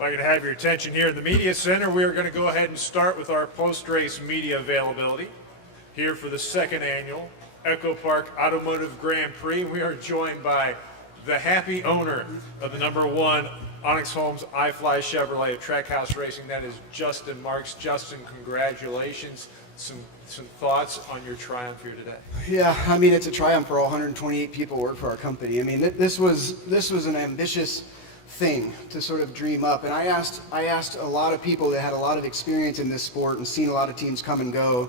If I can have your attention here in the Media Center, we are going to go ahead and start with our post-race media availability here for the second annual Echo Park Automotive Grand Prix. We are joined by the happy owner of the #1 Onyx Homes iFly Chevrolet of Trackhouse Racing. That is Justin Marks. Justin, congratulations. Some thoughts on your triumph here today. Yeah, I mean, it's a triumph for all 128 people who work for our company. I mean, this was an ambitious thing to sort of dream up. And I asked a lot of people that had a lot of experience in this sport and seen a lot of teams come and go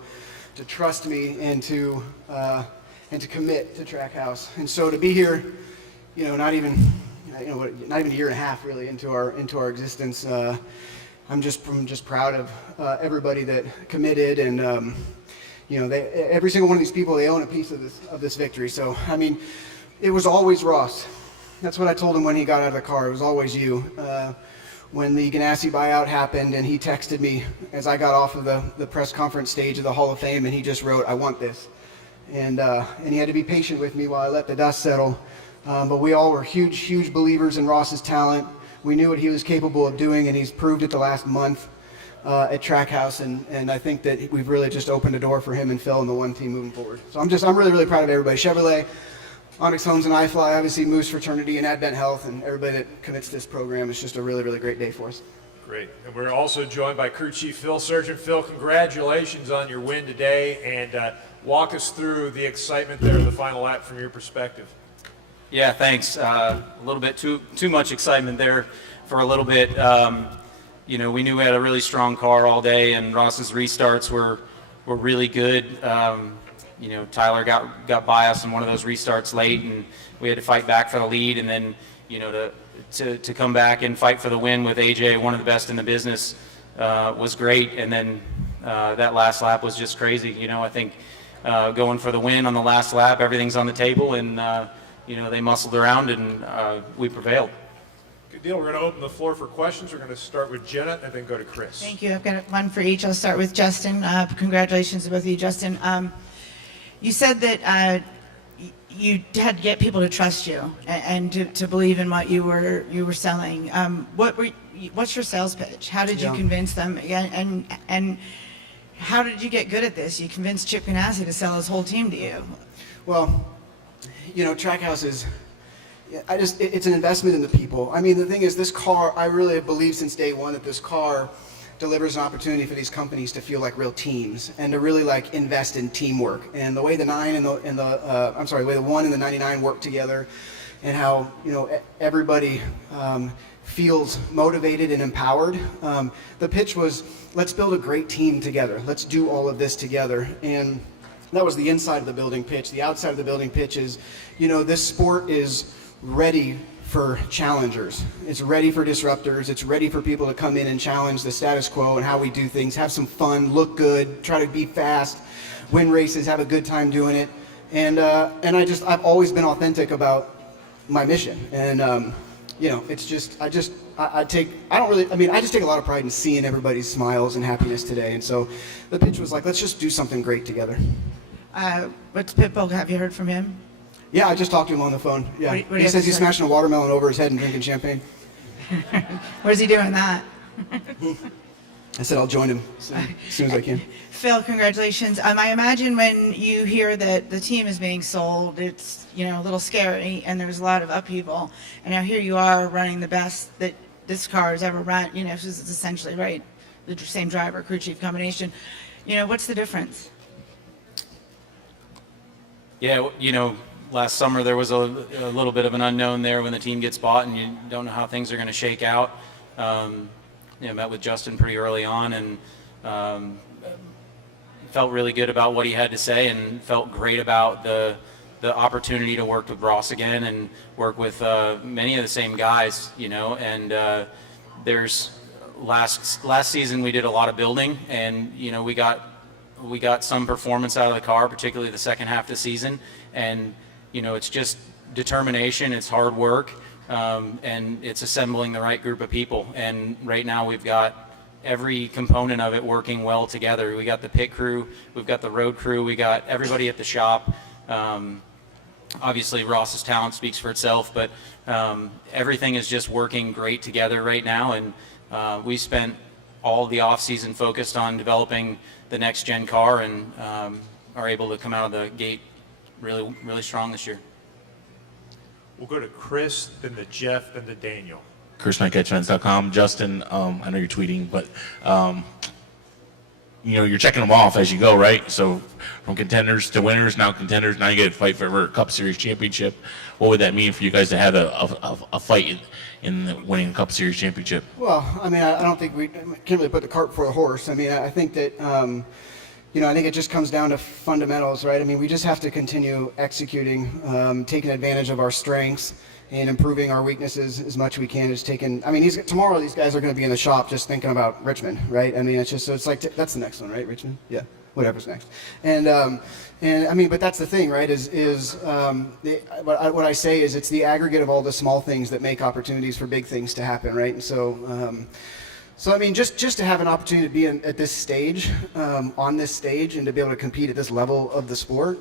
to trust me and to commit to Trackhouse. And so to be here, not even a year and a half really into our existence, I'm just proud of everybody that committed, and every single one of these people, they own a piece of this victory. So I mean, it was always Ross. That's what I told him when he got out of the car. It was always you. When the Ganassi buyout happened, and he texted me as I got off of the press conference stage of the Hall of Fame, and he just wrote, "I want this," and he had to be patient with me while I let the dust settle. But we all were huge believers in Ross's talent. We knew what he was capable of doing, and he's proved it the last month at Trackhouse, and I think that we've really just opened a door for him and Phil and the one team moving forward. So I'm really proud of everybody. Chevrolet, Onyx Homes and iFly, obviously Moose Fraternity and Advent Health, and everybody that commits to this program. It's just a really great day for us. Great. And we're also joined by crew chief Phil Surgen. Phil, congratulations on your win today, and walk us through the excitement there in the final lap from your perspective. Yeah, thanks. A little bit too much excitement there for a little bit. We knew we had a really strong car all day, and Ross's restarts were really good. Tyler got by us on one of those restarts late, and we had to fight back for the lead, and then to come back and fight for the win with AJ, one of the best in the business, was great. And then that last lap was just crazy. I think going for the win on the last lap, everything's on the table, and they muscled around, and we prevailed. Good deal. We're going to open the floor for questions. We're going to start with Jenna and then go to Chris. Thank you. I've got one for each. I'll start with Justin. Congratulations to both of you, Justin. You said that you had to get people to trust you and to believe in what you were selling. What's your sales pitch? How did you convince them? And how did you get good at this? You convinced Chip Ganassi to sell his whole team to you. Well, Trackhouse is, it's an investment in the people. I mean, the thing is, this car, I really have believed since day one that this car delivers an opportunity for these companies to feel like real teams and to really invest in teamwork. And the way the 1 and the 99 work together, and how everybody feels motivated and empowered. The pitch was, let's build a great team together. Let's do all of this together. And that was the inside of the building pitch. The outside of the building pitch is, this sport is ready for challengers. It's ready for disruptors. It's ready for people to come in and challenge the status quo and how we do things, have some fun, look good, try to be fast, win races, have a good time doing it. And I've always been authentic about my mission. And it's just, I just take a lot of pride in seeing everybody's smiles and happiness today. And so the pitch was like, let's just do something great together. What's Pitbull? Have you heard from him? Yeah, I just talked to him on the phone. Yeah, he says he's smashing a watermelon over his head and drinking champagne. Where's he doing that? I said I'll join him as soon as I can. Phil, congratulations. I imagine when you hear that the team is being sold, it's a little scary, and there's a lot of upheaval. And now here you are running the best that this car has ever run. This is essentially right, the same driver, crew chief combination. What's the difference? Yeah, last summer there was a little bit of an unknown there when the team gets bought and you don't know how things are going to shake out. Met with Justin pretty early on, and felt really good about what he had to say, and felt great about the opportunity to work with Ross again and work with many of the same guys, and there's last season we did a lot of building, and we got some performance out of the car, particularly the second half of the season, and it's just determination, it's hard work, and it's assembling the right group of people. And right now we've got every component of it working well together. We got the pit crew, we've got the road crew, we got everybody at the shop. Obviously Ross's talent speaks for itself, but everything is just working great together right now, and we spent all the off-season focused on developing the next-gen car, and are able to come out of the gate really, really strong this year. We'll go to Chris, then to Jeff, then to Daniel. ChrisKnight@Fence.com. Justin, I know you're tweeting, but you're checking them off as you go, right? So from contenders to winners, now contenders, now you get to fight for a Cup Series championship. What would that mean for you guys to have a fight in winning a Cup Series championship? Well, I mean, I don't think we can't really put the cart before the horse. I mean, I think that, I think it just comes down to fundamentals, right? I mean, we just have to continue executing, taking advantage of our strengths and improving our weaknesses as much as we can. Tomorrow these guys are going to be in the shop just thinking about Richmond, right? I mean, it's like, that's the next one, right? Richmond? Yeah. Whatever's next. And I mean, but that's the thing, right? What I say is it's the aggregate of all the small things that make opportunities for big things to happen, right? And so I mean, just to have an opportunity to be at this stage, on this stage, and to be able to compete at this level of the sport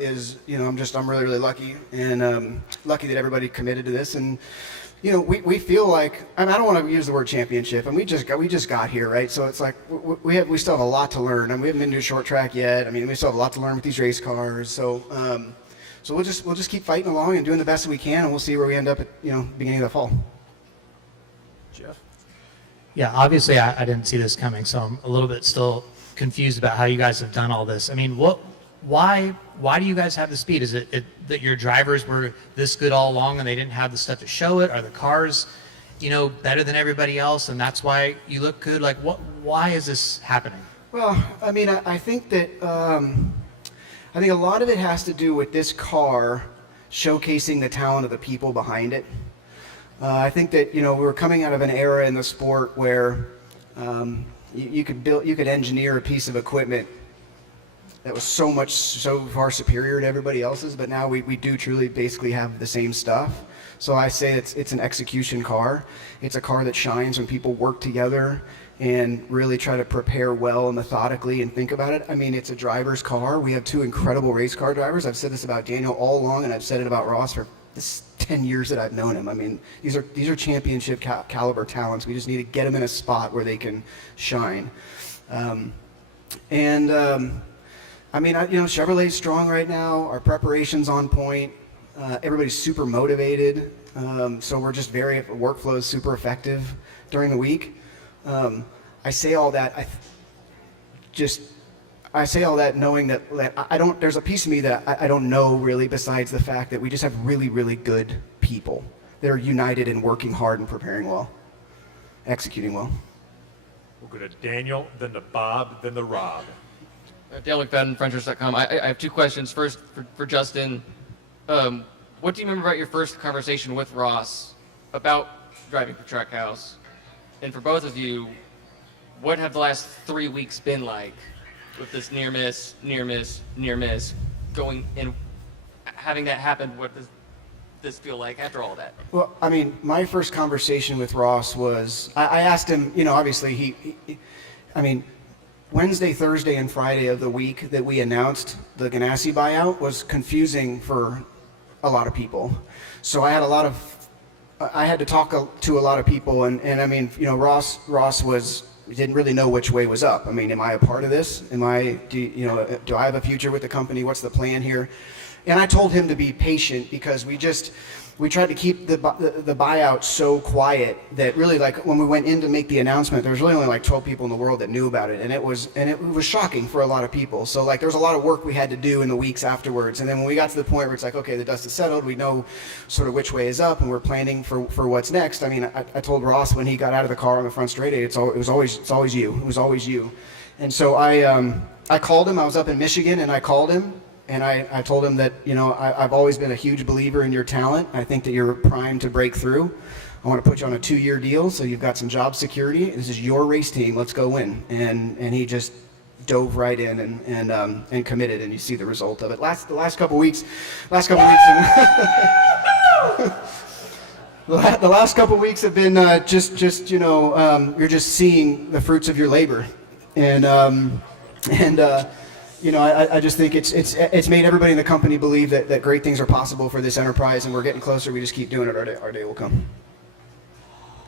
is, I'm really, really lucky, and lucky that everybody committed to this. And we feel like, I don't want to use the word championship, and we just got here, right? So it's like we still have a lot to learn, and we haven't been to a short track yet. I mean, we still have a lot to learn with these race cars. So we'll just keep fighting along and doing the best we can, and we'll see where we end up at beginning of the fall. Jeff? Yeah, obviously I didn't see this coming, so I'm a little bit still confused about how you guys have done all this. I mean, why do you guys have the speed? Is it that your drivers were this good all along and they didn't have the stuff to show it? Are the cars, better than everybody else, and that's why you look good? Like, why is this happening? Well, I mean, I think that I think a lot of it has to do with this car showcasing the talent of the people behind it. I think that we were coming out of an era in the sport where you could engineer a piece of equipment that was so far superior to everybody else's, but now we do truly basically have the same stuff. So I say it's an execution car. It's a car that shines when people work together and really try to prepare well and methodically and think about it. I mean, it's a driver's car. We have two incredible race car drivers. I've said this about Daniel all along, and I've said it about Ross for this 10 years that I've known him. I mean, these are championship caliber talents. We just need to get them in a spot where they can shine. I mean, Chevrolet's strong right now. Our preparation's on point. Everybody's super motivated. So we're just workflow is super effective during the week. I say all that. I say all that knowing that there's a piece of me that I don't know really, besides the fact that we just have really, really good people that are united and working hard and preparing well, executing well. We'll go to Daniel, then to Bob, then to Rob. Dale McFadden, Frenchers.com. I have two questions. First, for Justin, what do you remember about your first conversation with Ross about driving for Trackhouse? And for both of you, what have the last 3 weeks been like with this near miss, going and having that happen? What does this feel like after all that? Well, I mean, my first conversation with Ross was, I asked him, obviously Wednesday, Thursday, and Friday of the week that we announced the Ganassi buyout was confusing for a lot of people. So I had to talk to a lot of people, and I mean, Ross didn't really know which way was up. I mean, am I a part of this? Do I have a future with the company? What's the plan here? And I told him to be patient because we tried to keep the buyout so quiet that really, like, when we went in to make the announcement, there was really only like 12 people in the world that knew about it, and it was shocking for a lot of people. So like, there was a lot of work we had to do in the weeks afterwards, and then when we got to the point where it's like, okay, the dust is settled, we know sort of which way is up, and we're planning for what's next. I mean, I told Ross when he got out of the car on the front straight, it was always you. And so I called him. I was up in Michigan, and I called him. And I told him that, I've always been a huge believer in your talent. I think that you're primed to break through. I want to put you on a 2-year deal, so you've got some job security. This is your race team. Let's go win. And he just dove right in and committed, and you see the result of it. The last couple weeks, the last couple weeks have been you're just seeing the fruits of your labor, I just think it's made everybody in the company believe that great things are possible for this enterprise, and we're getting closer. We just keep doing it. Our day will come.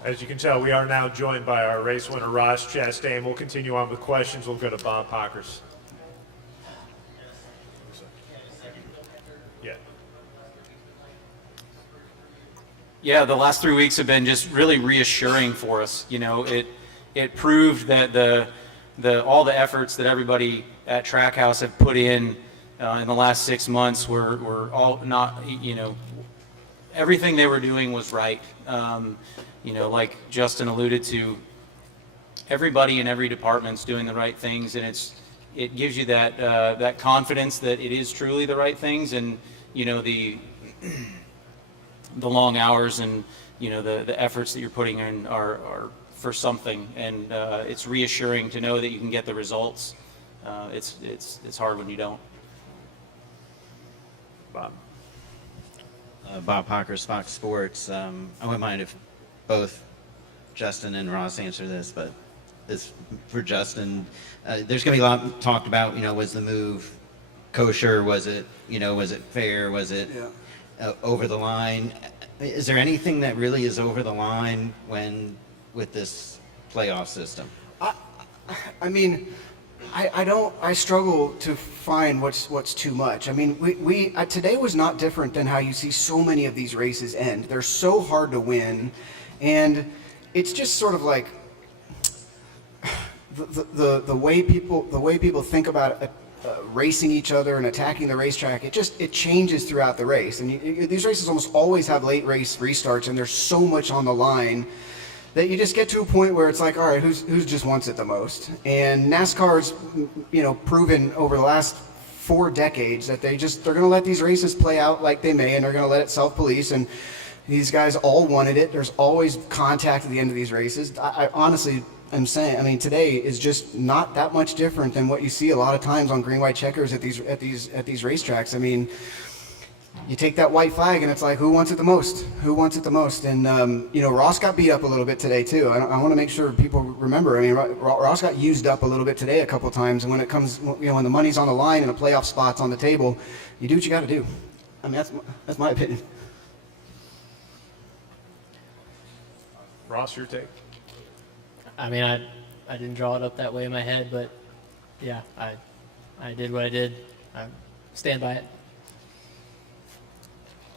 As you can tell, we are now joined by our race winner, Ross Chastain. We'll continue on with questions. We'll go to Bob Pockers. Yeah. Yeah, the last 3 weeks have been just really reassuring for us. You know, it proved that all the efforts that everybody at Trackhouse have put in the last 6 months were all not, you know, everything they were doing was right. You know, like Justin alluded to, everybody in every department's doing the right things, and it gives you that confidence that it is truly the right things, and you know the long hours and you know the efforts that you're putting in are for something, and it's reassuring to know that you can get the results. It's hard when you don't. Bob. Bob Pockers, Fox Sports. I wouldn't mind if both Justin and Ross answer this, but this for Justin. There's going to be a lot talked about, you know, was the move kosher? Was it, you know, was it fair? Was it over the line? Is there anything that really is over the line with this playoff system? I mean, I struggle to find what's too much. I mean, we today was not different than how you see so many of these races end. They're so hard to win, and it's just sort of like the way people think about racing each other and attacking the racetrack. It changes throughout the race, and these races almost always have late race restarts, and there's so much on the line that you just get to a point where it's like, all right, who's just wants it the most? And NASCAR's, you know, proven over the last 4 decades that they're going to let these races play out like they may, and they're going to let it self-police. And these guys all wanted it. There's always contact at the end of these races. I honestly am saying, I mean, today is just not that much different than what you see a lot of times on green-white checkers at these racetracks. I mean, you take that white flag and it's like, who wants it the most? Who wants it the most? And, you know, Ross got beat up a little bit today too. I want to make sure people remember. I mean, Ross got used up a little bit today a couple times. And when it comes, you know, when the money's on the line and a playoff spot's on the table, you do what you got to do. I mean, that's my opinion. Ross, your take? I mean, I didn't draw it up that way in my head, but yeah, I did what I did. I stand by it.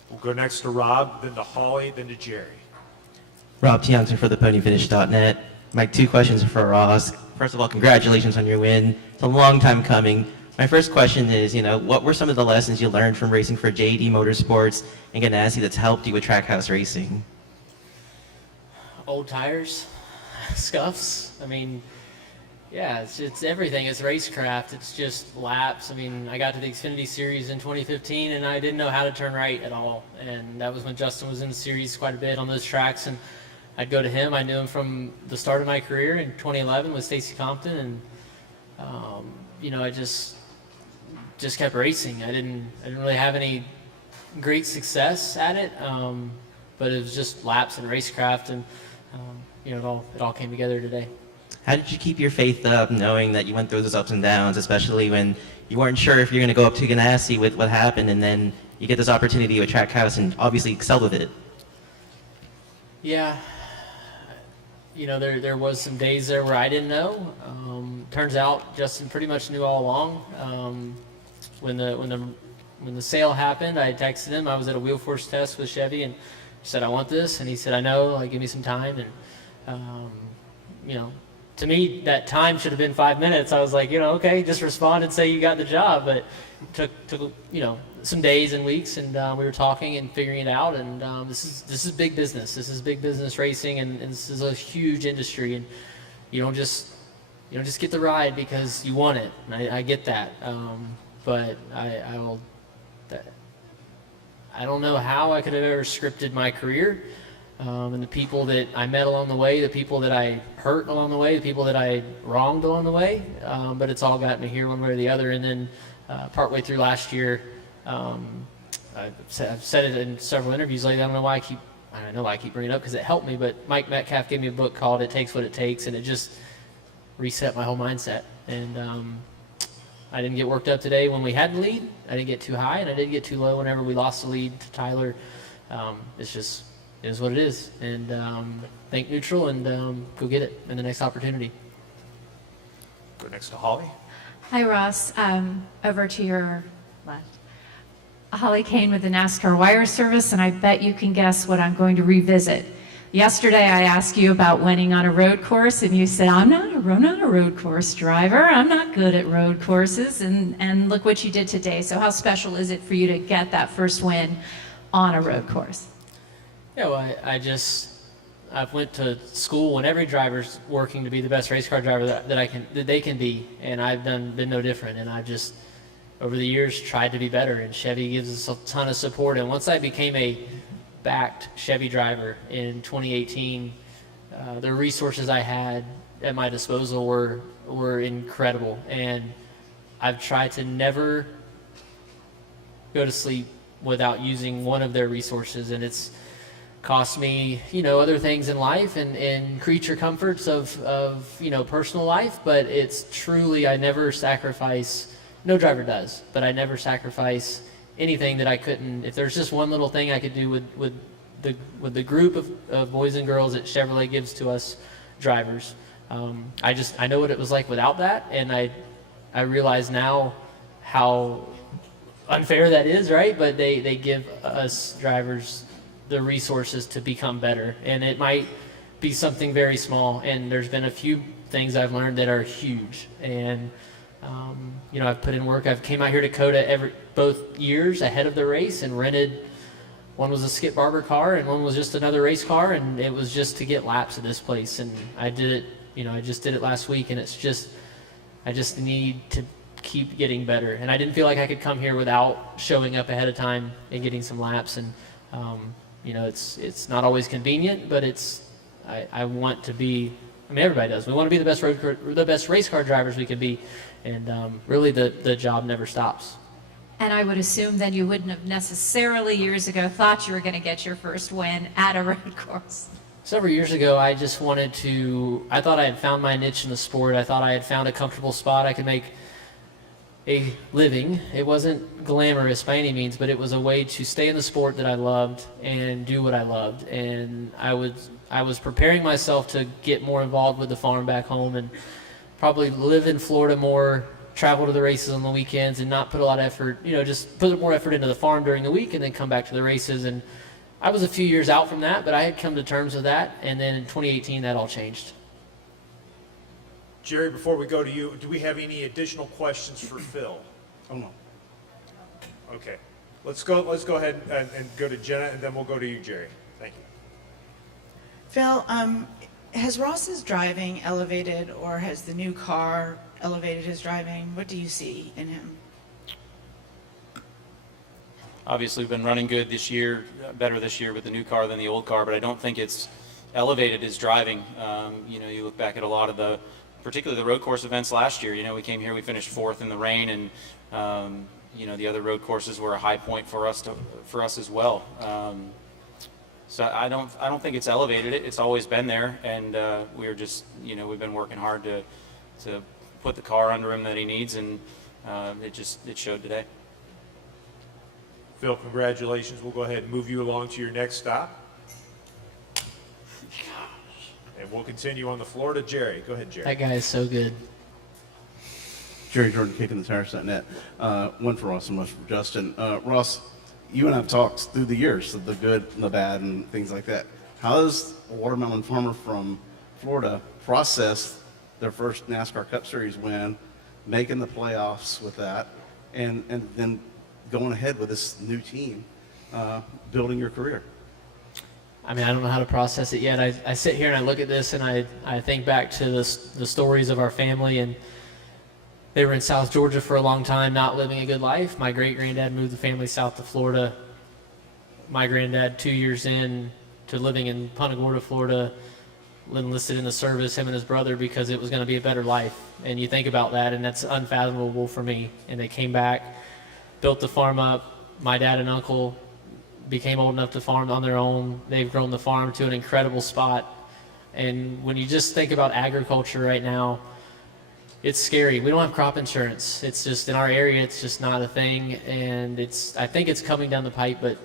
We'll go next to Rob, then to Holly, then to Jerry. Rob Tianza for the ponyfinish.net. My 2 questions are for Ross. First of all, congratulations on your win. It's a long time coming. My first question is, you know, what were some of the lessons you learned from racing for JD Motorsports and Ganassi that's helped you with Trackhouse racing? Old tires, scuffs. I mean, yeah, it's everything. It's racecraft. It's just laps. I mean, I got to the Xfinity Series in 2015, and I didn't know how to turn right at all. And that was when Justin was in the series quite a bit on those tracks. And I'd go to him. I knew him from the start of my career in 2011 with Stacey Compton. And, you know, I just kept racing. I didn't really have any great success at it, but it was just laps and racecraft. And, you know, it all came together today. How did you keep your faith up knowing that you went through those ups and downs, especially when you weren't sure if you're going to go up to Ganassi with what happened, and then you get this opportunity with Trackhouse and obviously excel with it? Yeah, you know, there was some days there where I didn't know. Turns out Justin pretty much knew all along. When the sale happened, I texted him. I was at a wheel force test with Chevy and said, I want this. And he said, I know, like, give me some time. And, you know, to me, that time should have been 5 minutes. I was like, you know, okay, just respond and say you got the job. But it took you know, some days and weeks, and we were talking and figuring it out. And this is big business. This is big business racing, and this is a huge industry. And you don't just get the ride because you want it. And I get that. But I don't know how I could have ever scripted my career. And the people that I met along the way, the people that I hurt along the way, the people that I wronged along the way, but it's all gotten me here one way or the other. And then partway through last year, I've said it in several interviews lately. I know why I keep bringing it up because it helped me, but Mike Metcalf gave me a book called It Takes What It Takes, and it just reset my whole mindset. And I didn't get worked up today when we had the lead. I didn't get too high, and I didn't get too low whenever we lost the lead to Tyler. It's just it is what it is. And think neutral and go get it in the next opportunity. Go next to Holly. Hi, Ross. Over to your left. Holly Kane with the NASCAR Wire Service, and I bet you can guess what I'm going to revisit. Yesterday, I asked you about winning on a road course, and you said, I'm not a road course driver. I'm not good at road courses, and look what you did today. So how special is it for you to get that first win on a road course? Yeah, well, I've went to school when every driver's working to be the best race car driver that they can be, and I've been no different. And I've just over the years tried to be better, and Chevy gives us a ton of support. And once I became a backed Chevy driver in 2018, the resources I had at my disposal were incredible, and I've tried to never go to sleep without using one of their resources, and it's cost me, other things in life and creature comforts of personal life, but it's truly, I never sacrifice, no driver does, but I never sacrifice anything that I couldn't. If there's just one little thing I could do with the group of boys and girls that Chevrolet gives to us drivers, I know what it was like without that, and I realize now how unfair that is, right? But they give us drivers the resources to become better, and it might be something very small, and there's been a few things I've learned that are huge, and I've put in work. I've came out here to COTA both years ahead of the race and rented. One was a Skip Barber car and one was just another race car, and it was just to get laps at this place. And I did it, I just did it last week, and I just need to keep getting better. And I didn't feel like I could come here without showing up ahead of time and getting some laps. And it's not always convenient, but I want to be. I mean, everybody does. We want to be the best race car drivers we can be, and really the job never stops. And I would assume then you wouldn't have necessarily years ago thought you were going to get your first win at a road course. Several years ago, I just I thought I had found my niche in the sport. I thought I had found a comfortable spot I could make a living. It wasn't glamorous by any means, but it was a way to stay in the sport that I loved and do what I loved. And I was preparing myself to get more involved with the farm back home and probably live in Florida more, travel to the races on the weekends, and not put a lot of effort, just put more effort into the farm during the week and then come back to the races. And I was a few years out from that, but I had come to terms with that. And then in 2018, that all changed. Jerry, before we go to you, do we have any additional questions for Phil? Oh, no. Okay. Let's go ahead and go to Jenna, and then we'll go to you, Jerry. Thank you. Phil, has Ross's driving elevated, or has the new car elevated his driving? What do you see in him? Obviously, we've been running good this year, better this year with the new car than the old car, but I don't think it's elevated his driving. You look back at a lot of particularly the road course events last year. We came here, we finished fourth in the rain, and the other road courses were a high point for us as well. So I don't think it's elevated it. It's always been there, and we're just we've been working hard to put the car under him that he needs, and it showed today. Phil, congratulations. We'll go ahead and move you along to your next stop. And we'll continue on the floor to Jerry. Go ahead, Jerry. That guy is so good. Jerry Jordan, kicking the tires.net. One for Ross and one for Justin. Ross, you and I have talked through the years of the good and the bad and things like that. How does a watermelon farmer from Florida process their first NASCAR Cup Series win, making the playoffs with that, and then going ahead with this new team, building your career? I mean, I don't know how to process it yet. I sit here and I look at this and I think back to the stories of our family, and they were in South Georgia for a long time, not living a good life. My great-granddad moved the family south to Florida. My granddad, 2 years in to living in Punta Gorda, Florida, enlisted in the service, him and his brother, because it was going to be a better life. And you think about that, and that's unfathomable for me. And they came back, built the farm up. My dad and uncle became old enough to farm on their own. They've grown the farm to an incredible spot. And when you just think about agriculture right now, it's scary. We don't have crop insurance. It's just in our area, it's just not a thing. And I think it's coming down the pipe, but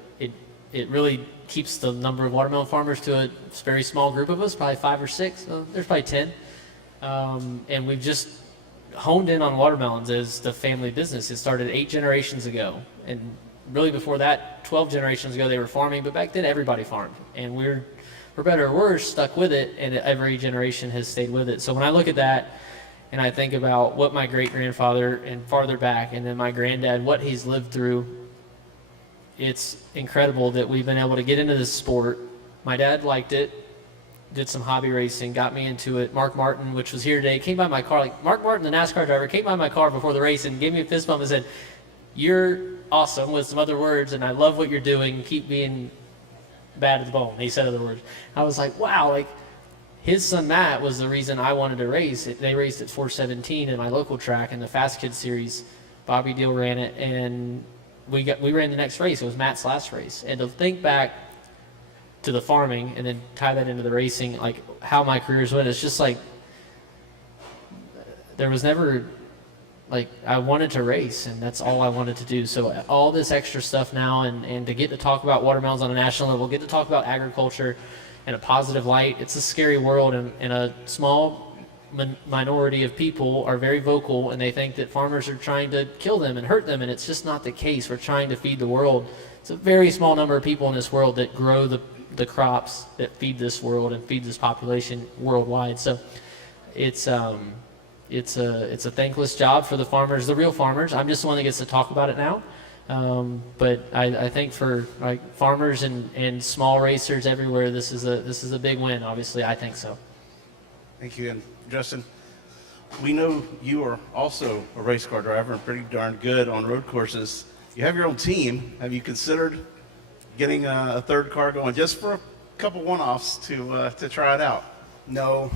it really keeps the number of watermelon farmers to a very small group of us, probably 5 or 6. There's probably 10. And we've just honed in on watermelons as the family business. It started 8 generations ago. And really before that, 12 generations ago, they were farming. But back then, everybody farmed. And we're, for better or worse, stuck with it. And every generation has stayed with it. So when I look at that, and I think about what my great-grandfather and farther back, and then my granddad, what he's lived through, it's incredible that we've been able to get into this sport. My dad liked it, did some hobby racing, got me into it. Mark Martin, which was here today, came by my car. Like Mark Martin, the NASCAR driver, came by my car before the race and gave me a fist bump and said, "You're awesome," with some other words, and I love what you're doing. Keep being bad at the bone. He said other words. I was like, wow, like his son Matt was the reason I wanted to race. They raced at 417 in my local track in the Fast Kids series. Bobby Deal ran it, and we ran the next race. It was Matt's last race. And to think back to the farming and then tie that into the racing, like how my careers went, it's just like there was never, like, I wanted to race, and that's all I wanted to do. So all this extra stuff now, and to get to talk about watermelons on a national level, get to talk about agriculture in a positive light. It's a scary world, and a small minority of people are very vocal, and they think that farmers are trying to kill them and hurt them, and it's just not the case. We're trying to feed the world. It's a very small number of people in this world that grow the crops that feed this world and feed this population worldwide. So it's a thankless job for the farmers, the real farmers. I'm just the one that gets to talk about it now. But I think for like farmers and small racers everywhere, this is a big win. Obviously, I think so. Thank you. And Justin, we know you are also a race car driver and pretty darn good on road courses. You have your own team. Have you considered getting a third car going just for a couple one-offs to try it out? No.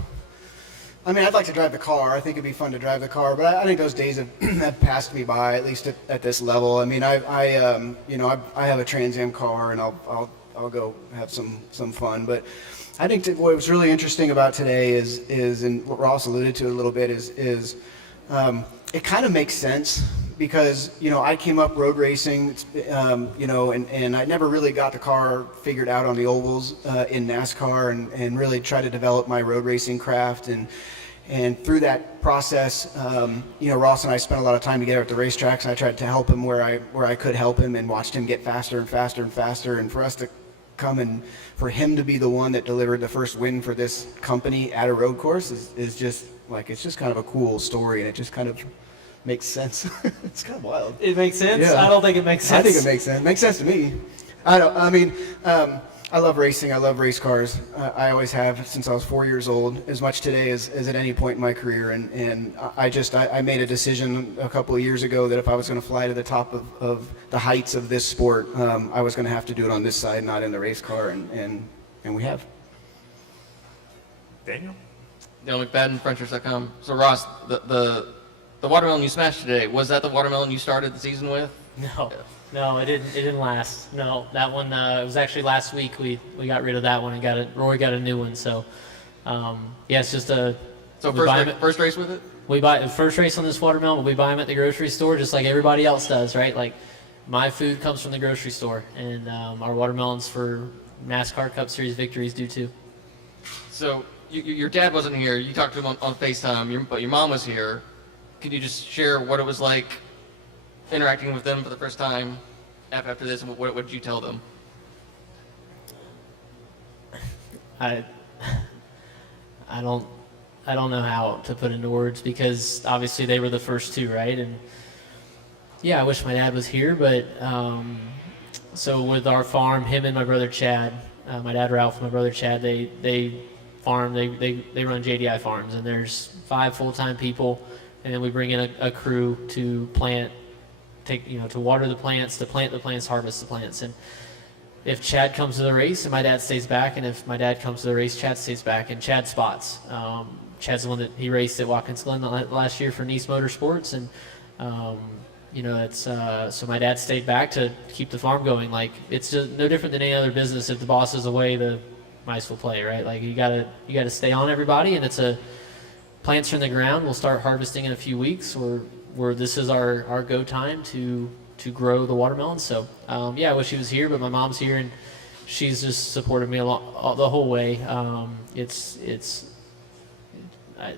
I mean, I'd like to drive the car. I think it'd be fun to drive the car, but I think those days have passed me by, at least at this level. I mean, I have a Trans Am car, and I'll go have some fun. But I think what was really interesting about today is, and what Ross alluded to a little bit, is it kind of makes sense because, I came up road racing, and I never really got the car figured out on the ovals in NASCAR, and really try to develop my road racing craft. And through that process, Ross and I spent a lot of time together at the racetracks, and I tried to help him where I could help him, and watched him get faster and faster and faster. And for us to come and for him to be the one that delivered the first win for this company at a road course is just like, it's just kind of a cool story, and it just kind of makes sense. It's kind of wild. It makes sense? Yeah. I don't think it makes sense. I think it makes sense. It makes sense to me. I love racing. I love race cars. I always have since I was 4 years old, as much today as at any point in my career. And I made a decision a couple of years ago that if I was going to fly to the top of the heights of this sport, I was going to have to do it on this side, not in the race car. And we have. Daniel? Dale McFadden, Frenchers.com. So Ross, the watermelon you smashed today, was that the watermelon you started the season with? No, it didn't last. No, that one, it was actually last week we got rid of that one and Roy got a new one. So, it's just a... So first race with it? We buy the first race on this watermelon, but we buy them at the grocery store just like everybody else does, right? Like, my food comes from the grocery store, and our watermelons for NASCAR Cup Series victories do too. So, your dad wasn't here. You talked to him on FaceTime, but your mom was here. Could you just share what it was like interacting with them for the first time after this, and what did you tell them? I don't know how to put into words, because obviously they were the first two, right? And yeah, I wish my dad was here, but so with our farm, him and my brother Chad, my dad Ralph, my brother Chad, they farm, they run JDI Farms, and there's 5 full-time people, and then we bring in a crew to to water the plants, to plant the plants, harvest the plants. And if Chad comes to the race and my dad stays back, and if my dad comes to the race, Chad stays back, and Chad spots. Chad's the one that he raced at Watkins Glen last year for Nice Motorsports, and so my dad stayed back to keep the farm going. Like, it's just no different than any other business. If the boss is away, the mice will play, right? Like, you gotta stay on everybody, and plants are in the ground. We'll start harvesting in a few weeks, where this is our go time to grow the watermelon. So yeah, I wish he was here, but my mom's here and she's just supported me the whole way.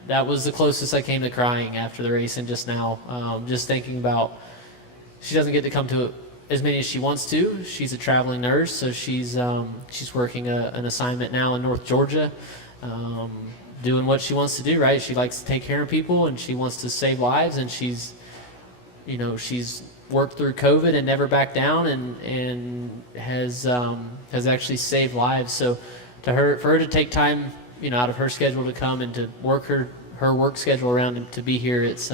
That was the closest I came to crying after the race, and just now, just thinking about she doesn't get to come to as many as she wants to. She's a traveling nurse, so she's working an assignment now in North Georgia, doing what she wants to do. Right, she likes to take care of people and she wants to save lives, and she's worked through COVID and never backed down, and has actually saved lives. So for her to take time, out of her schedule to come and to work her work schedule around and to be here, it's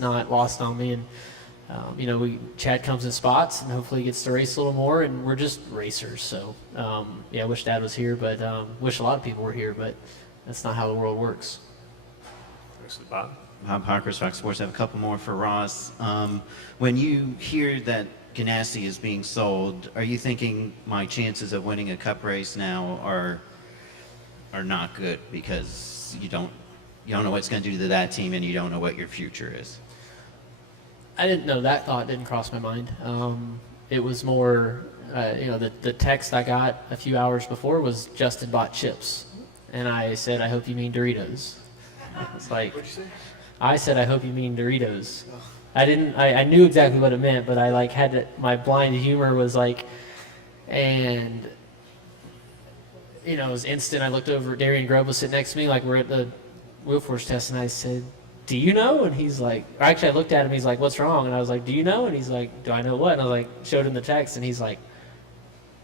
not lost on me. And Chad comes in spots and hopefully gets to race a little more, and we're just racers. So I wish Dad was here, but wish a lot of people were here, but that's not how the world works. Thanks, Bob. Bob Parker, Fox Sports. I have a couple more for Ross. When you hear that Ganassi is being sold, are you thinking my chances of winning a Cup race now are not good because you don't know what it's going to do to that team and you don't know what your future is? I didn't know, that thought didn't cross my mind. It was more, the text I got a few hours before was Justin bought chips, and I said, I hope you mean Doritos. It's like, What'd you say? I said, I hope you mean Doritos. I knew exactly what it meant, but I had to, my blind humor was like, and it was instant. I looked over, Darian Grubb was sitting next to me, like we're at the wheel force test, and I said, do you know? And he's like, or actually I looked at him, he's like, what's wrong? And I was like, do you know? And he's like, do I know what? And I was like, showed him the text, and he's like,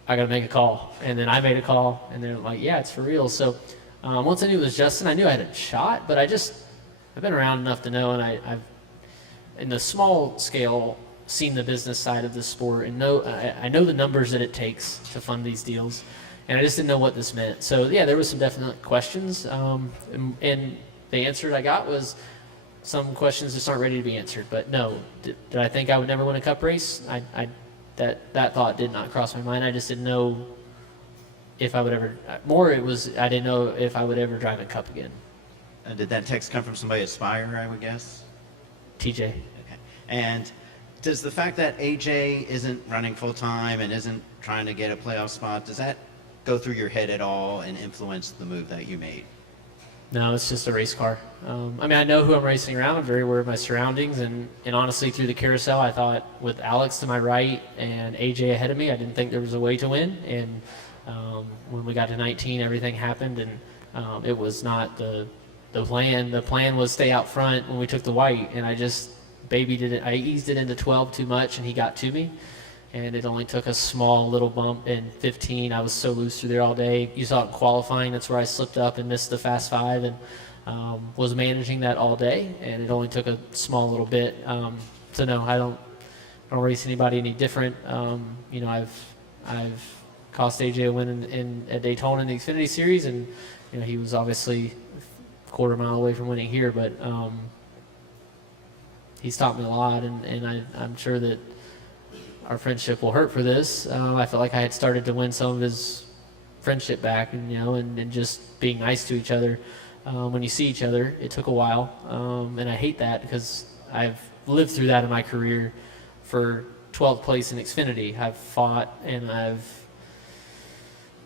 I gotta make a call. And then I made a call, and they're like, yeah, it's for real. So once I knew it was Justin, I knew I had a shot, but I've been around enough to know, and I've, in the small scale, seen the business side of this sport, and I know the numbers that it takes to fund these deals, and I just didn't know what this meant. So yeah, there was some definite questions, and the answer I got was some questions just aren't ready to be answered. But no, did I think I would never win a Cup race? That thought did not cross my mind. I just didn't know if I would ever. It was I didn't know if I would ever drive a Cup again. Did that text come from somebody at Spire, I would guess? TJ. Okay. And does the fact that AJ isn't running full-time and isn't trying to get a playoff spot, does that go through your head at all and influence the move that you made? No, it's just a race car. I know who I'm racing around. I'm very aware of my surroundings, and honestly, through the carousel, I thought with Alex to my right and AJ ahead of me, I didn't think there was a way to win. And when we got to 19, everything happened, and it was not the plan. The plan was stay out front when we took the white, and I just babied it. I eased it into 12 too much, and he got to me. And it only took a small little bump in 15. I was so loose through there all day. You saw it in qualifying. That's where I slipped up and missed the Fast Five, and was managing that all day. And it only took a small little bit. So no, I don't race anybody any different. I've cost AJ a win at Daytona in the Xfinity Series, and he was obviously a quarter mile away from winning here, but he's taught me a lot, and I'm sure that our friendship will hurt for this. I felt like I had started to win some of his friendship back, and just being nice to each other. When you see each other, it took a while, and I hate that because I've lived through that in my career. For 12th place in Xfinity, I've fought and I've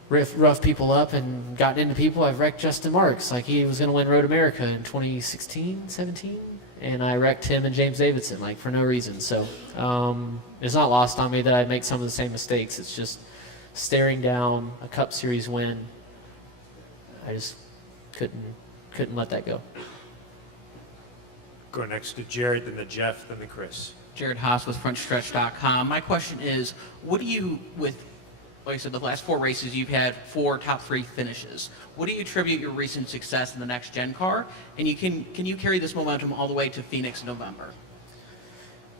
roughed people up and gotten into people. I've wrecked Justin Marks, like he was going to win Road America in 2016, 17. And I wrecked him and James Davidson, like for no reason. So it's not lost on me that I make some of the same mistakes. It's just staring down a Cup Series win. I just couldn't let that go. Go next to Jared, then to Jeff, then to Chris. Jared Haas with FrontStretch.com. My question is, what do you, like I said, the last 4 races, you've had 4 top 3 finishes. What do you attribute your recent success in the next gen car? And can you carry this momentum all the way to Phoenix in November?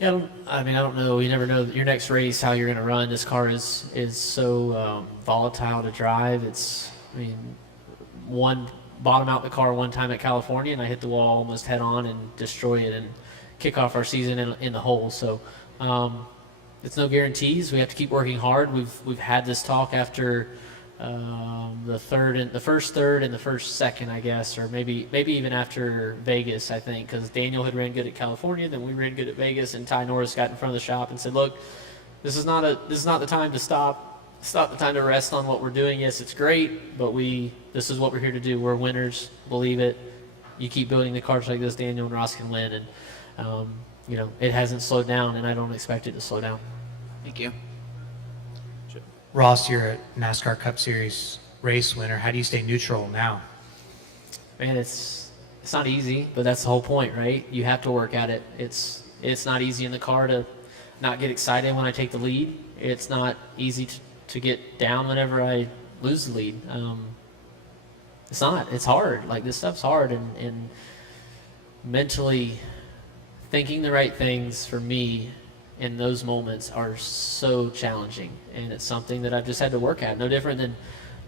Yeah, I don't know. You never know your next race, how you're going to run. This car is so volatile to drive. Bottom out the car one time at California, and I hit the wall almost head on and destroy it and kick off our season in the hole. So it's no guarantees. We have to keep working hard. We've had this talk after the first third and the first second, I guess, or maybe even after Vegas, I think, because Daniel had ran good at California, then we ran good at Vegas, and Ty Norris got in front of the shop and said, "Look, this is not the time to stop. It's not the time to rest on what we're doing. Yes, it's great, but this is what we're here to do. We're winners. Believe it. You keep building the cars like this, Daniel and Ross can win." And it hasn't slowed down, and I don't expect it to slow down. Thank you. Ross, you're a NASCAR Cup Series race winner. How do you stay neutral now? Man, it's not easy, but that's the whole point, right? You have to work at it. It's not easy in the car to not get excited when I take the lead. It's not easy to get down whenever I lose the lead. It's not. It's hard. Like, this stuff's hard, and mentally thinking the right things for me in those moments are so challenging, and it's something that I've just had to work at. No different than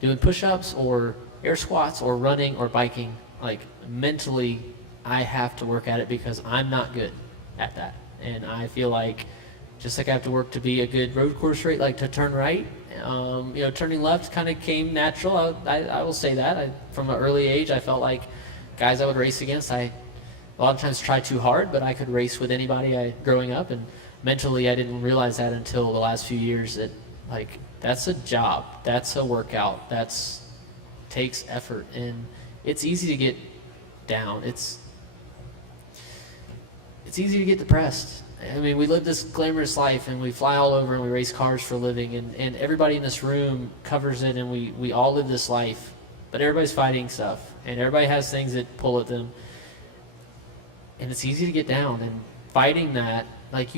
doing push-ups or air squats or running or biking. Like, mentally, I have to work at it because I'm not good at that. And I feel like, just like I have to work to be a good road course rate, like to turn right, turning left kind of came natural. I will say that. From an early age, I felt like guys I would race against, I a lot of times try too hard, but I could race with anybody growing up. And mentally, I didn't realize that until the last few years, that like, that's a job, that's a workout, takes effort, and it's easy to get down. It's easy to get depressed. I mean, we live this glamorous life, and we fly all over, and we race cars for a living, and everybody in this room covers it, and we all live this life, but everybody's fighting stuff, and everybody has things that pull at them, and it's easy to get down. And fighting that, like,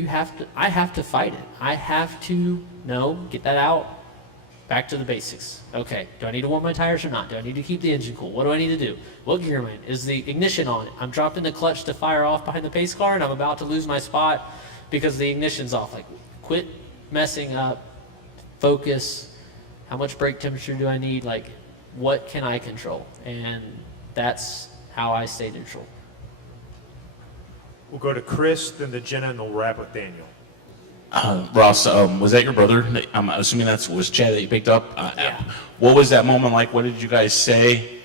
I have to fight it. I have to get that out, back to the basics. Okay, do I need to warm my tires or not? Do I need to keep the engine cool? What do I need to do? What gear am I in? Is the ignition on? I'm dropping the clutch to fire off behind the pace car, and I'm about to lose my spot because the ignition's off. Like, quit messing up, focus. How much brake temperature do I need? Like, what can I control? And that's how I stay neutral. We'll go to Chris, then to Jenna, and we'll wrap with Daniel. Ross, was that your brother? I'm assuming was Chad that you picked up. Yeah. What was that moment like? What did you guys say?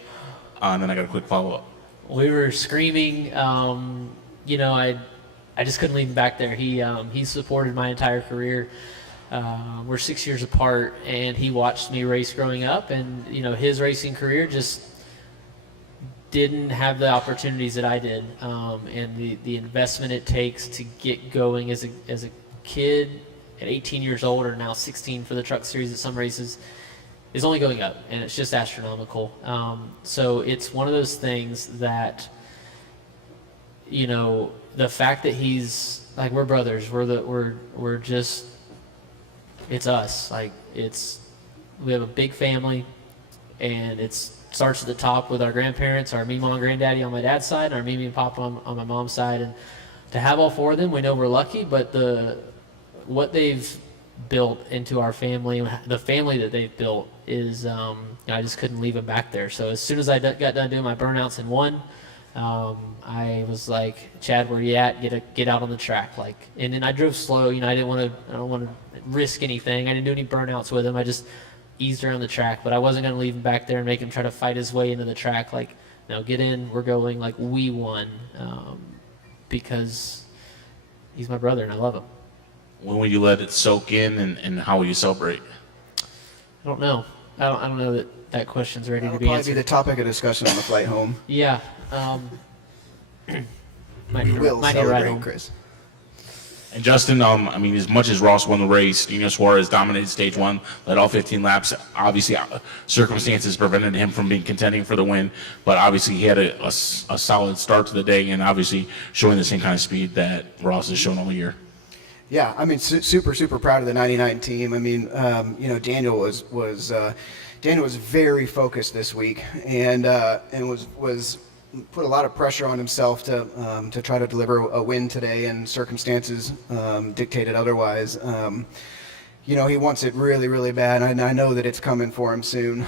And then I got a quick follow-up. We were screaming. I just couldn't leave him back there. He supported my entire career. We're 6 years apart, and he watched me race growing up, and his racing career just didn't have the opportunities that I did, and the investment it takes to get going as a kid at 18 years old, or now 16 for the truck series at some races, is only going up, and it's just astronomical. So it's one of those things that, the fact that he's like, we're brothers, we're just, it's us. Like, we have a big family, and it starts at the top with our grandparents, our Meemaw and Granddaddy on my dad's side, and our Mimi and Papa on my mom's side. And to have all four of them, we know we're lucky, but what they've built into our family, the family that they've built, is I just couldn't leave them back there. So as soon as I got done doing my burnouts in one, I was like, Chad, where you at? Get out on the track. Like, and then I drove slow. I don't want to risk anything. I didn't do any burnouts with him. I just eased around the track, but I wasn't going to leave him back there and make him try to fight his way into the track. Like, no, get in. We're going. Like, we won, because he's my brother and I love him. When will you let it soak in, and how will you celebrate? I don't know. I don't know that question's ready That'll to be probably answered. be the topic of discussion on the flight home. Yeah. Might We need will to ride celebrate, home. Chris. And Justin, as much as Ross won the race, Suarez dominated stage one, led all 15 laps. Obviously, circumstances prevented him from contending for the win, but obviously he had a solid start to the day, and obviously showing the same kind of speed that Ross has shown all year. Yeah, super proud of the 99 team. Daniel was very focused this week, and was put a lot of pressure on himself to try to deliver a win today, and circumstances dictated otherwise. He wants it really, really bad, and I know that it's coming for him soon.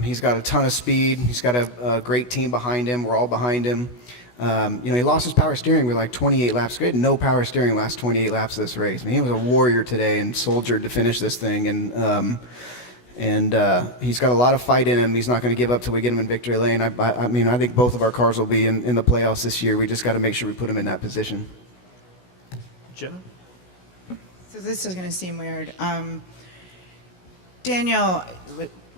He's got a ton of speed. He's got a great team behind him. We're all behind him. He lost his power steering with like 28 laps. He had no power steering last 28 laps of this race. He was a warrior today and soldiered to finish this thing. And And he's got a lot of fight in him. He's not going to give up till we get him in victory lane. I mean, I think both of our cars will be in the playoffs this year. We just got to make sure we put him in that position. Jenna? So this is going to seem weird. Daniel,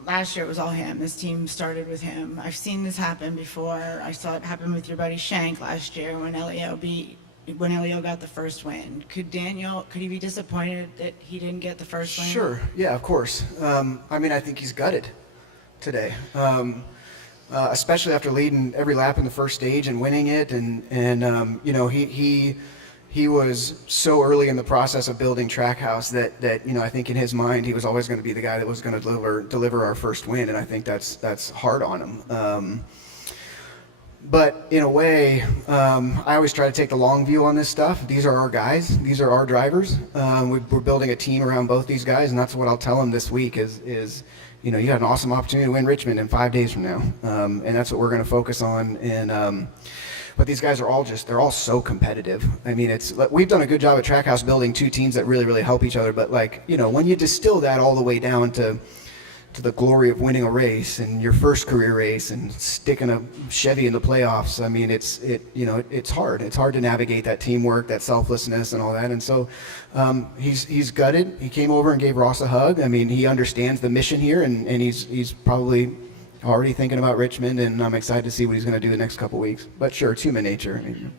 last year it was all him. This team started with him. I've seen this happen before. I saw it happen with your buddy Shank last year when Elio got the first win. Could he be disappointed that he didn't get the first win? Sure. Yeah, of course. I mean, I think he's gutted today, especially after leading every lap in the first stage and winning it. And you know, he was so early in the process of building Trackhouse that you know, I think in his mind he was always going to be the guy that was going to deliver our first win, and I think that's hard on him. But in a way, I always try to take the long view on this stuff. These are our guys. These are our drivers. We're building a team around both these guys, and that's what I'll tell them this week is you know, you had an awesome opportunity to win Richmond in 5 days from now, and that's what we're going to focus on. And but these guys are they're all so competitive. I mean, we've done a good job at Trackhouse building two teams that really, really help each other. But like, you know, when you distill that all the way down to the glory of winning a race and your first career race and sticking a Chevy in the playoffs, I mean, it's hard. It's hard to navigate that teamwork, that selflessness, and all that. And so he's gutted. He came over and gave Ross a hug. I mean, he understands the mission here, and he's probably already thinking about Richmond, and I'm excited to see what he's going to do the next couple weeks. But sure, it's human nature. I mean,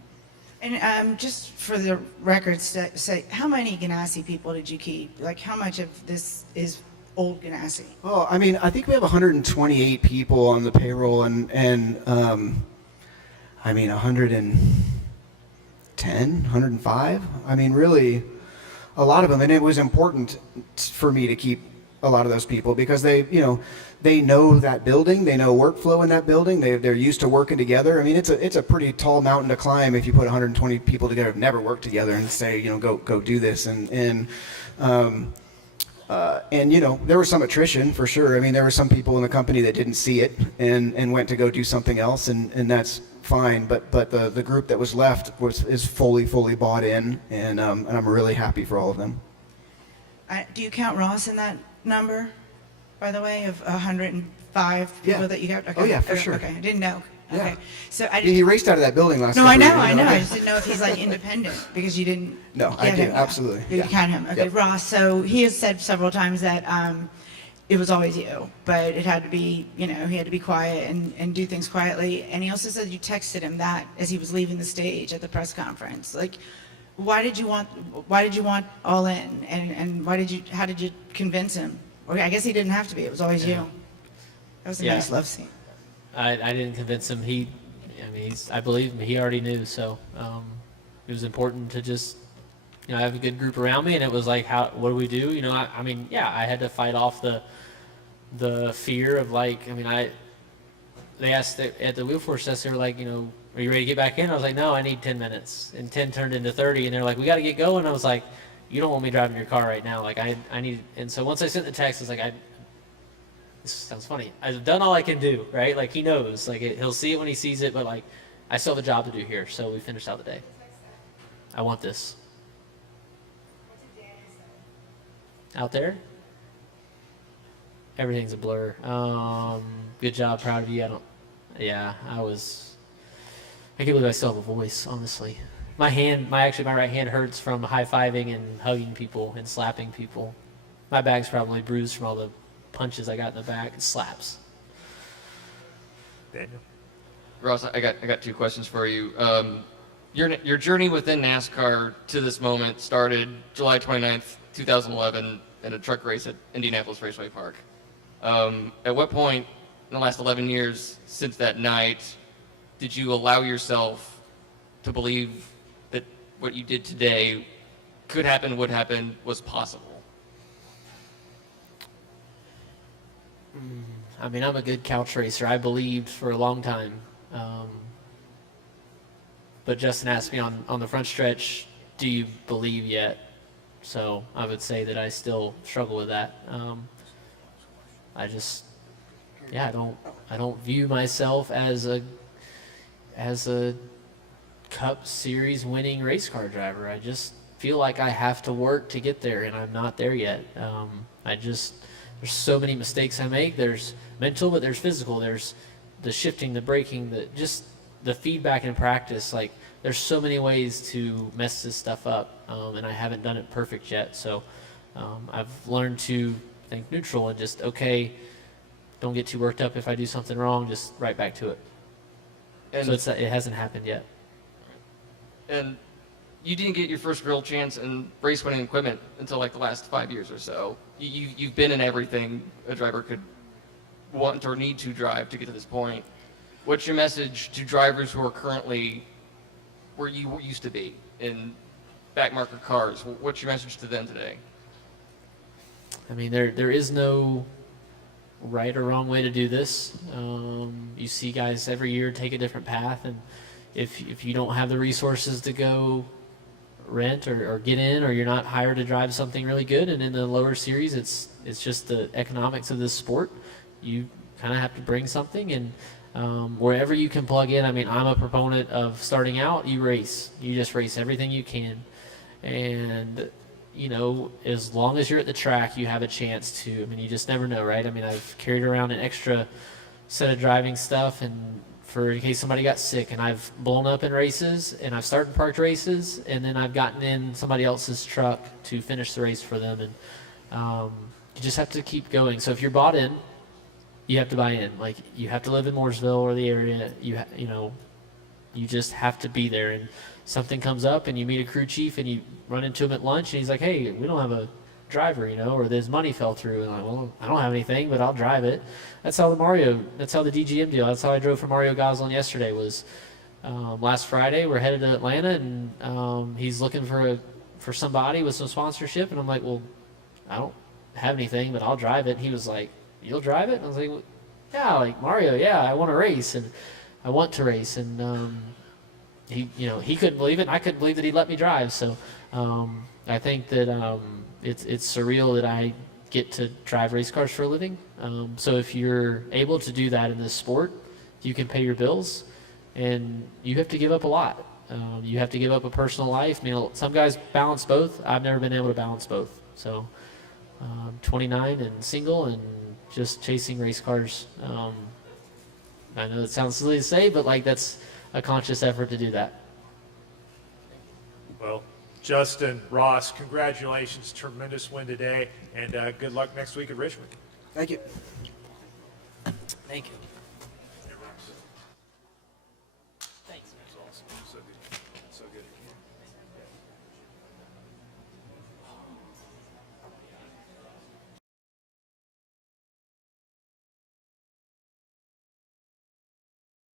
And just for the record's sake, how many Ganassi people did you keep? Like, how much of this is old Ganassi? Oh, I mean, I think we have 128 people on the payroll, and I mean, 110, 105. I mean, really, a lot of them. And it was important for me to keep a lot of those people because they know that building, they know workflow in that building. They're used to working together. I mean, it's a pretty tall mountain to climb if you put 120 people together who've never worked together and say, you know, go do this. And you know, there was some attrition for sure. I mean, there were some people in the company that didn't see it and went to go do something else, and that's fine. But the group that was left is fully bought in, and I'm really happy for all of them. Do you count Ross in that number, by the way, of 105 people that you got? Okay. Oh yeah, for sure. Okay, I didn't know. Yeah. Okay, so He raced out of that building last. No, I know. years, I just didn't know if he's like independent because you didn't. No, I get do him. absolutely. You count him. Okay, Yep. Ross. So he has said several times that it was always you, but it had to be, you know, he had to be quiet and do things quietly. And he also said you texted him that as he was leaving the stage at the press conference. Like, why did you want all in, and how did you convince him? Or I guess he didn't have to be. It was always you. That was a nice love scene. I didn't convince him. I believe him. He already knew. So it was important to just, you know, have a good group around me. And it was like, what do we do? You know, I had to fight off the fear of like, they asked at the wheel force test, they were like, you know, are you ready to get back in? I was like, no, I need 10 minutes. And 10 turned into 30. And they're like, we got to get going. I was like, you don't want me driving your car right now. Like, I need, and so once I sent the text, I was like, this sounds funny. I've done all I can do, right? Like, he knows. Like, he'll see it when he sees it, but like, I still have a job to do here. So we finished out the day. I want this. Out there? Everything's a blur. Good job, proud of you. I can't believe I still have a voice, honestly. My right hand hurts from high-fiving and hugging people and slapping people. My back's probably bruised from all the punches I got in the back. It slaps. Daniel? Ross, I got two questions for you. Your journey within NASCAR to this moment started July 29th, 2011 at a truck race at Indianapolis Raceway Park. At what point in the last 11 years since that night did you allow yourself to believe that what you did today could happen, would happen, was possible? I'm a good couch racer. I believed for a long time. But Justin asked me on the front stretch, do you believe yet? So I would say that I still struggle with that. I don't view myself as a Cup Series winning race car driver. I just feel like I have to work to get there, and I'm not there yet. there's so many mistakes I make. There's mental, but there's physical. There's the shifting, the braking, just the feedback in practice. Like, there's so many ways to mess this stuff up, and I haven't done it perfect yet. So I've learned to think neutral and just, okay, don't get too worked up if I do something wrong, just right back to it. And So it hasn't happened yet. And you didn't get your first real chance in race winning equipment until like the last 5 years or so. You've been in everything a driver could want or need to drive to get to this point. What's your message to drivers who are currently where you used to be in backmarker cars? What's your message to them today? I mean, there is no right or wrong way to do this. You see guys every year take a different path, and if you don't have the resources to go rent or get in, or you're not hired to drive something really good, and in the lower series, it's just the economics of this sport. You kind of have to bring something, and wherever you can plug in. I mean, I'm a proponent of starting out, you race. You just race everything you can, and you know, as long as you're at the track, you have a chance to. I mean, you just never know, right? I mean, I've carried around an extra set of driving stuff, and for in case somebody got sick, and I've blown up in races, and I've started parked races, and then I've gotten in somebody else's truck to finish the race for them, and you just have to keep going. So if you're bought in, you have to buy in. Like, you have to live in Mooresville or the area. You know, you just have to be there. And something comes up, and you meet a crew chief, and you run into him at lunch, and he's like, "Hey, we don't have a driver, you know," or "His money fell through." And I'm like, "Well, I don't have anything, but I'll drive it." That's how the DGM deal. That's how I drove for Mario Goslin yesterday. Was last Friday. We're headed to Atlanta, and he's looking for somebody with some sponsorship, and I'm like, "Well, I don't have anything, but I'll drive it." And he was like, "You'll drive it?" And I was like, "Well, yeah, like Mario, yeah, I want to race, and I want to race." And he couldn't believe it, and I couldn't believe that he let me drive. So I think that it's surreal that I get to drive race cars for a living. So if you're able to do that in this sport, you can pay your bills, and you have to give up a lot. You have to give up a personal life. I mean, some guys balance both. I've never been able to balance both. So 29 and single and just chasing race cars. I know it sounds silly to say, but like, that's a conscious effort to do that. Well, Justin, Ross, congratulations. Tremendous win today, and good luck next week at Richmond. Thank you. Thank you.